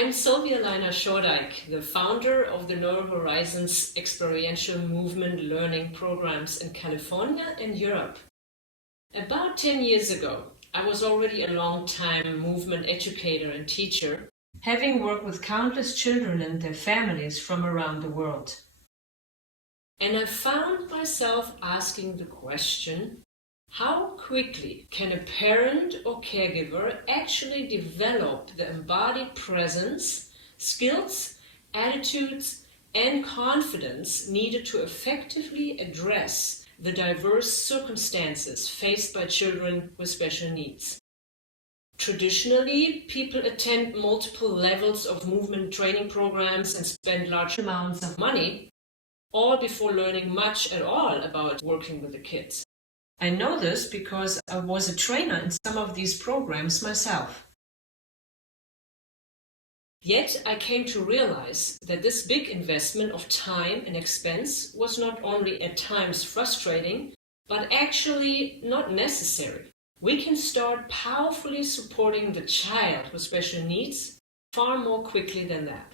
I'm Sylvia Leiner Shordike, the founder of the NeuroHorizons Experiential Movement learning programs in California and Europe. About 10 years ago, I was already a long-time movement educator and teacher, having worked with countless children and their families from around the world. And I found myself asking the question, how quickly can a parent or caregiver actually develop the embodied presence, skills, attitudes, and confidence needed to effectively address the diverse circumstances faced by children with special needs? Traditionally, people attend multiple levels of movement training programs and spend large amounts of money, all before learning much at all about working with the kids. I know this because I was a trainer in some of these programs myself. Yet I came to realize that this big investment of time and expense was not only at times frustrating, but actually not necessary. We can start powerfully supporting the child with special needs far more quickly than that.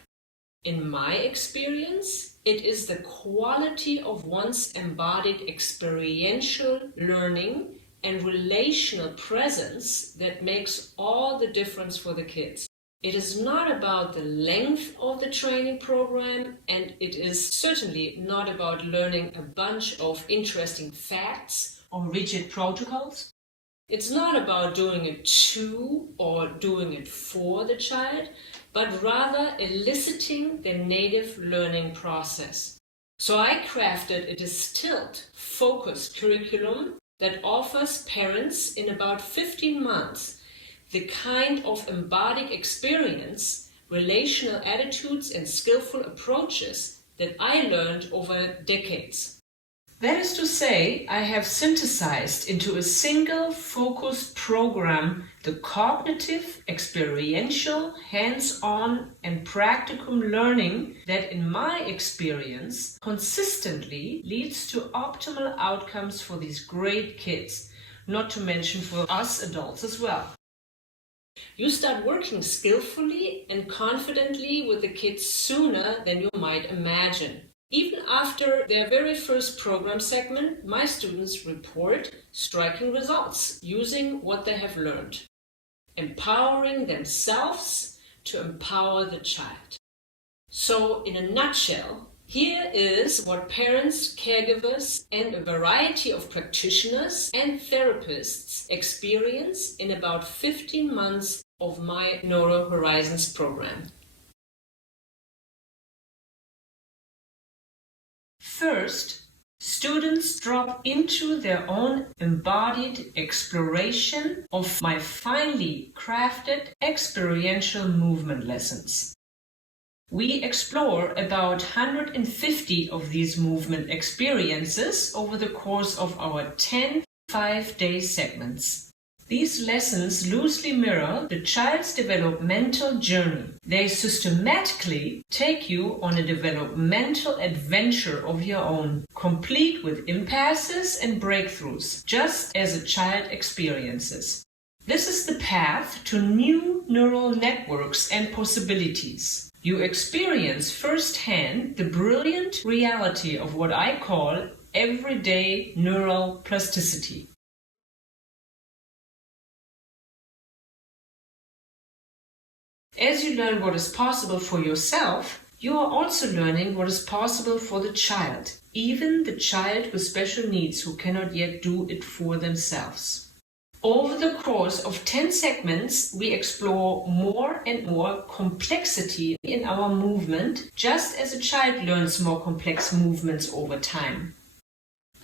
In my experience, it is the quality of one's embodied experiential learning and relational presence that makes all the difference for the kids. It is not about the length of the training program, and it is certainly not about learning a bunch of interesting facts or rigid protocols. It's not about doing it to or doing it for the child, but rather eliciting their native learning process. So I crafted a distilled, focused curriculum that offers parents in about 15 months the kind of embodied experience, relational attitudes, and skillful approaches that I learned over decades. That is to say, I have synthesized into a single focused program the cognitive, experiential, hands-on, and practicum learning that, in my experience, consistently leads to optimal outcomes for these great kids, not to mention for us adults as well. You start working skillfully and confidently with the kids sooner than you might imagine. Even after their very first program segment, my students report striking results using what they have learned, empowering themselves to empower the child. So, in a nutshell, here is what parents, caregivers, and a variety of practitioners and therapists experience in about 15 months of my NeuroHorizons program. First, students drop into their own embodied exploration of my finely crafted experiential movement lessons. We explore about 150 of these movement experiences over the course of our 10 5-day segments. These lessons loosely mirror the child's developmental journey. They systematically take you on a developmental adventure of your own, complete with impasses and breakthroughs, just as a child experiences. This is the path to new neural networks and possibilities. You experience firsthand the brilliant reality of what I call everyday neural plasticity. As you learn what is possible for yourself, you are also learning what is possible for the child, even the child with special needs who cannot yet do it for themselves. Over the course of 10 segments, we explore more and more complexity in our movement, just as a child learns more complex movements over time.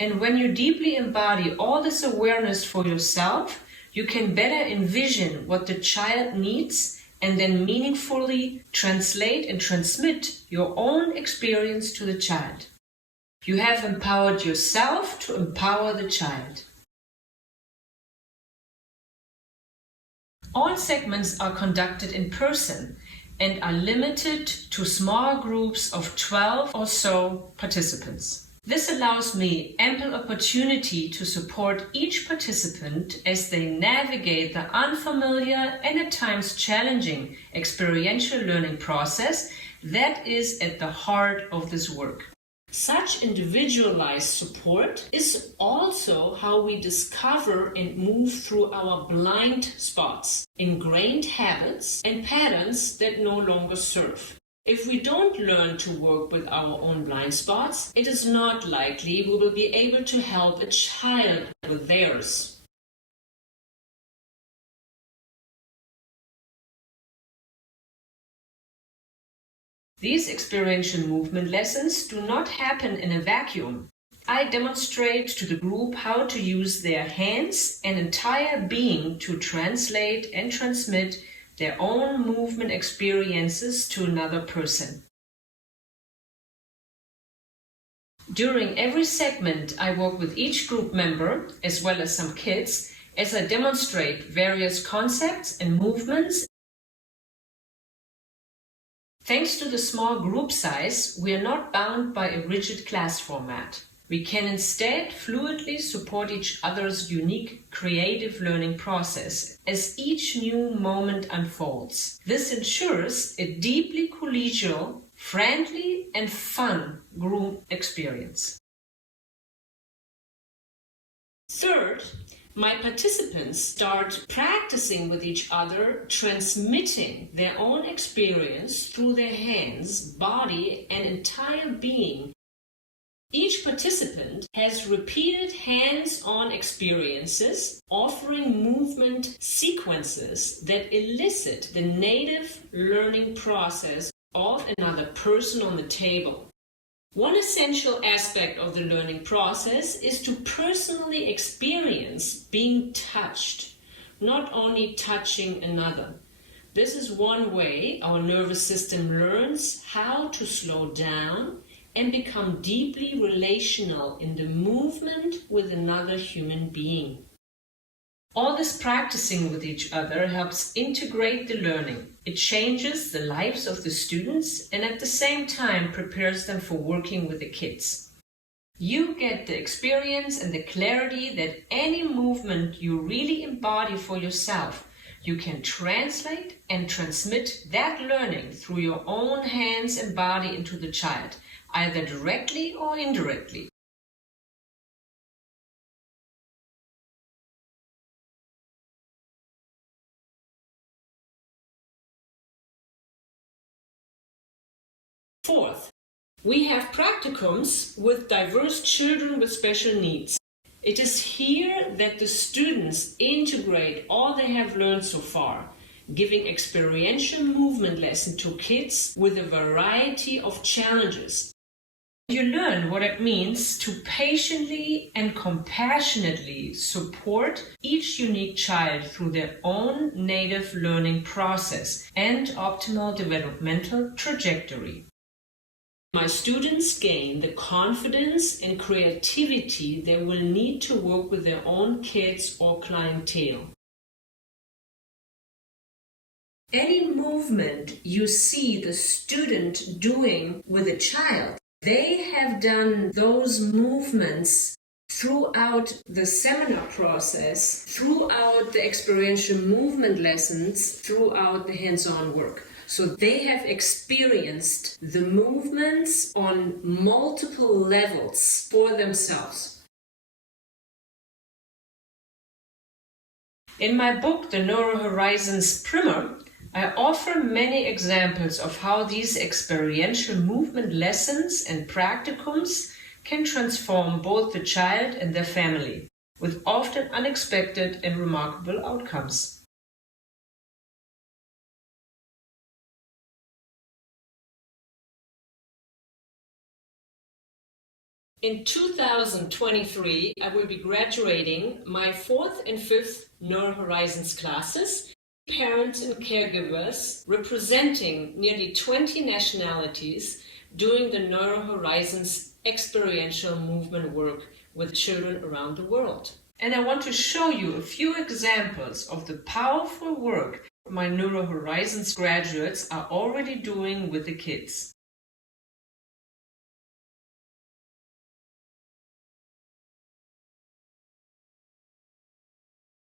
And when you deeply embody all this awareness for yourself, you can better envision what the child needs and then meaningfully translate and transmit your own experience to the child. You have empowered yourself to empower the child. All segments are conducted in person and are limited to small groups of 12 or so participants. This allows me ample opportunity to support each participant as they navigate the unfamiliar and at times challenging experiential learning process that is at the heart of this work. Such individualized support is also how we discover and move through our blind spots, ingrained habits, and patterns that no longer serve. If we don't learn to work with our own blind spots, it is not likely we will be able to help a child with theirs. These experiential movement lessons do not happen in a vacuum. I demonstrate to the group how to use their hands and entire being to translate and transmit their own movement experiences to another person. During every segment, I work with each group member, as well as some kids, as I demonstrate various concepts and movements. Thanks to the small group size, we are not bound by a rigid class format. We can instead fluidly support each other's unique creative learning process as each new moment unfolds. This ensures a deeply collegial, friendly, and fun group experience. Third, my participants start practicing with each other, transmitting their own experience through their hands, body, and entire being. Each participant has repeated hands-on experiences, offering movement sequences that elicit the native learning process of another person on the table. One essential aspect of the learning process is to personally experience being touched, not only touching another. This is one way our nervous system learns how to slow down and become deeply relational in the movement with another human being. All this practicing with each other helps integrate the learning. It changes the lives of the students and at the same time prepares them for working with the kids. You get the experience and the clarity that any movement you really embody for yourself, you can translate and transmit that learning through your own hands and body into the child, either directly or indirectly. Fourth, we have practicums with diverse children with special needs. It is here that the students integrate all they have learned so far, giving experiential movement lessons to kids with a variety of challenges. You learn what it means to patiently and compassionately support each unique child through their own native learning process and optimal developmental trajectory. My students gain the confidence and creativity they will need to work with their own kids or clientele. Any movement you see the student doing with a child, they have done those movements throughout the seminar process, throughout the experiential movement lessons, throughout the hands-on work. So they have experienced the movements on multiple levels for themselves. In my book, The NeuroHorizons Primer, I offer many examples of how these experiential movement lessons and practicums can transform both the child and their family, with often unexpected and remarkable outcomes. In 2023, I will be graduating my 4th and 5th NeuroHorizons classes, parents and caregivers representing nearly 20 nationalities doing the NeuroHorizons Experiential Movement work with children around the world. And I want to show you a few examples of the powerful work my NeuroHorizons graduates are already doing with the kids.